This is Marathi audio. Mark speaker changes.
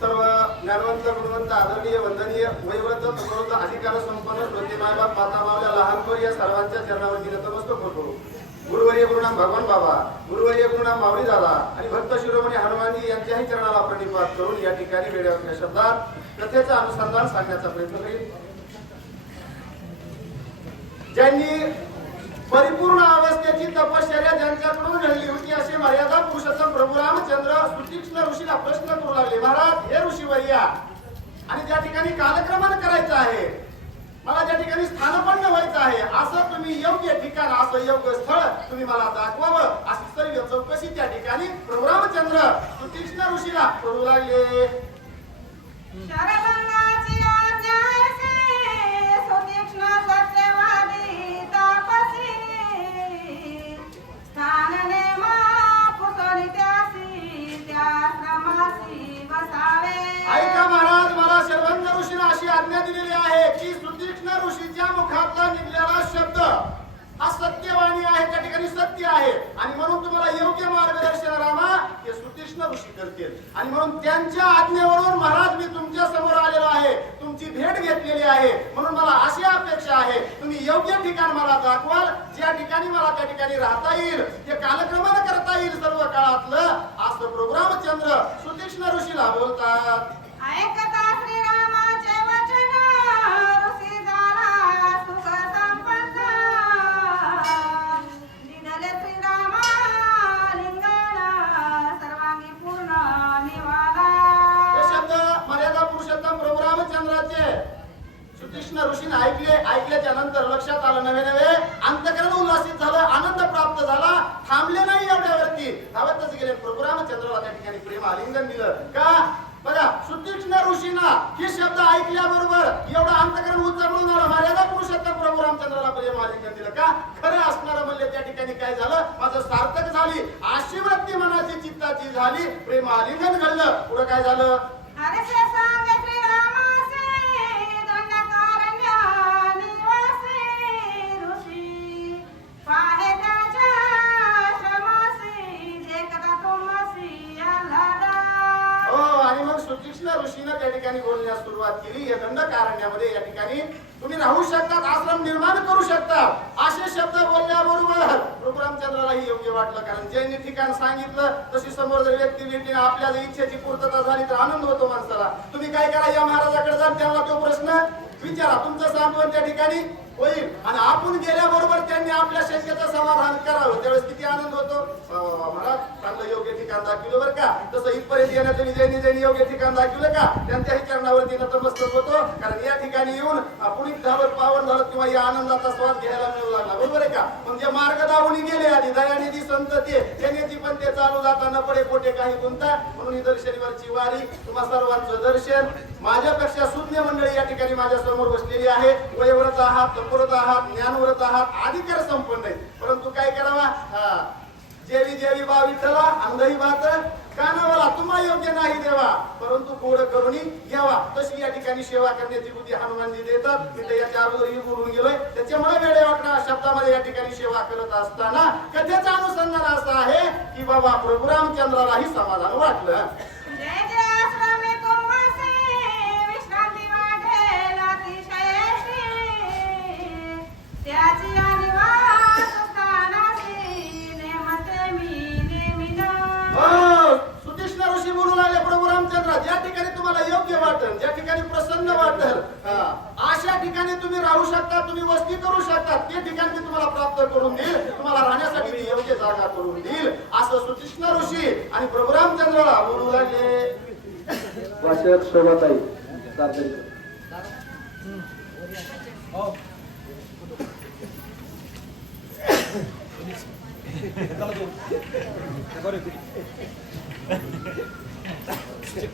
Speaker 1: सर्व ज्ञानवंत गुणवंत आदरणीय वंदनीय वयवृद्ध तत्वृद्ध अधिकार संपन्न श्रोते मायबाप माता मावल्या लहानपर या सर्वांच्या चरणावरती नतमस्तक होतो. गुरुवर्य गुरुनाम भगवान बाबा गुरुवर्य गुरुनाम मावळी दादा आणि भक्त शिरोमणी हनुमानजी यांच्याही चरणाला प्रणिपात करून या ठिकाणी वेळेवरच्या शब्दात कथेचा अनुसंधान सांगण्याचा प्रयत्न करेल ज्यांनी परिपूर्ण अवस्थेची तपश्चर्या ज्यांच्याकडून श्रीकृष्ण ऋषीला प्रश्न करू लागले महाराज हे ऋषीवर्या आणि त्या ठिकाणी कालक्रमण करायचं आहे मला त्या ठिकाणी स्थानपन्न व्हायचं आहे असं तुम्ही योग्य ठिकाण असं योग्य स्थळ तुम्ही मला दाखवावं अशी सर्व चौकशी त्या ठिकाणी प्रभू रामचंद्र सुतीक्ष्ण ऋषीला करू लागले. कृष्ण ऋषी करतील. आणि म्हणून त्यांच्या आज्ञेवरून महाराज मी तुमच्यासमोर आलेलो आहे. तुमची भेट घेतलेली आहे. म्हणून मला अशी अपेक्षा आहे. तुम्ही योग्य ठिकाण मला दाखवाल. ज्या ठिकाणी मला त्या ठिकाणी राहता येईल ते कालक्रमानं करता येईल सर्व काळातलं असं प्रभू रामचंद्र सुतीक्ष्ण ऋषीला बोलतात. ऐकले ऐकल्याच्या नंतर लक्षात आलं नवे नवे अंतकरण उल्हासित झालं आनंद प्राप्त झाला थांबले नाही एवढ्यावरती धावतच गेले. प्रभू रामचंद्राला त्या ठिकाणी प्रेम आलिंगन दिलं. का? बघा सुतीक्ष्ण ऋषीना हे शब्द ऐकल्याबरोबर एवढं अंतकरण उच्चारून झालं मर्यादा पुरुषोत्तम प्रभू रामचंद्राला प्रेम आलिंगन दिलं. का? खरं असणारं म्हणले त्या ठिकाणी काय झालं? माझं सार्थक झाली. अशी वृत्ती मनाची चित्ताची झाली. प्रेम आलिंगन घडलं. पुढं काय झालं? सुतीक्ष्ण ऋषीनं त्या ठिकाणी बोलण्यास सुरुवात केली. या दंडकारण्यामध्ये या ठिकाणी तुम्ही राहू शकतात आश्रम निर्माण करू शकता असे शब्द बोलल्याबरोबर रुपरामचंद्रालाही योग्य वाटलं. कारण ज्यांनी ठिकाण सांगितलं तशी समोर जर व्यक्ती भेटली आपल्या इच्छेची पूर्तता झाली तर आनंद होतो माणसाला. तुम्ही काय करा या महाराजाकडे जा त्यांना तो प्रश्न विचारा. तुमचं सांत्वन त्या ठिकाणी होईल. आणि आपण गेल्याबरोबर त्यांनी आपल्या शंकेचं समाधान करावं. त्यावेळेस किती आनंद होतो? ठिकाण दाखवलं बरं का? तसं इथपर्यंत येण्याचं विजयनी ज्यांनी योग्य ठिकाण दाखवलं का? त्यांच्याही चरणावरती नतमस्तक होतो. कारण या ठिकाणी येऊन आपण धावत पावन झालं किंवा या आनंदाचा स्वाद घ्यायला मिळू लागला. बरोबर आहे का? म्हणजे मार्ग दावणी गेले आधी दयानिधी संत ते पण ते चालू जाताना पडे कोठे काही गुंता. म्हणून ही दर शनिवारची वारी तुम्हा सर्वांचं दर्शन. माझ्यापेक्षा शून्य मंडळी या ठिकाणी माझ्यासमोर बसलेली आहे. वयव्रत आहात तपोरत आहात ज्ञानव्रत आहात अधिकार संपन्न आहेत. परंतु काय करावा? हा. जेवी जेवी बा विठ्ठला अंधही बात कानावाला तुम्हा योग्य नाही देवा. परंतु गोड करुणी यावा. तशी या ठिकाणी सेवा करण्याची बुद्धी हनुमानजी देतात. मी तर याच्या अगोदरही बोलून गेलोय. त्याच्यामुळे वेळे वाटणार शब्दामध्ये या ठिकाणी सेवा करत असताना कथेचा अनुसंधान असं आहे की बाबा प्रभू रामचंद्रालाही समाधान वाटलं. तुम्हाला योग्य वाटेल ज्या ठिकाणी प्रसन्न वाटेल हा, अशा ठिकाणी तुम्ही राहू शकता तुम्ही वस्ती करू शकता ते ठिकाण मी तुम्हाला प्राप्त करून देईल. तुम्हाला राहण्यासाठी मी योग्य जागा करून देईल. असं सुतीक्ष्ण ऋषी आणि प्रभू रामचंद्राला बोलू लागले.
Speaker 2: वाचक शोभाताई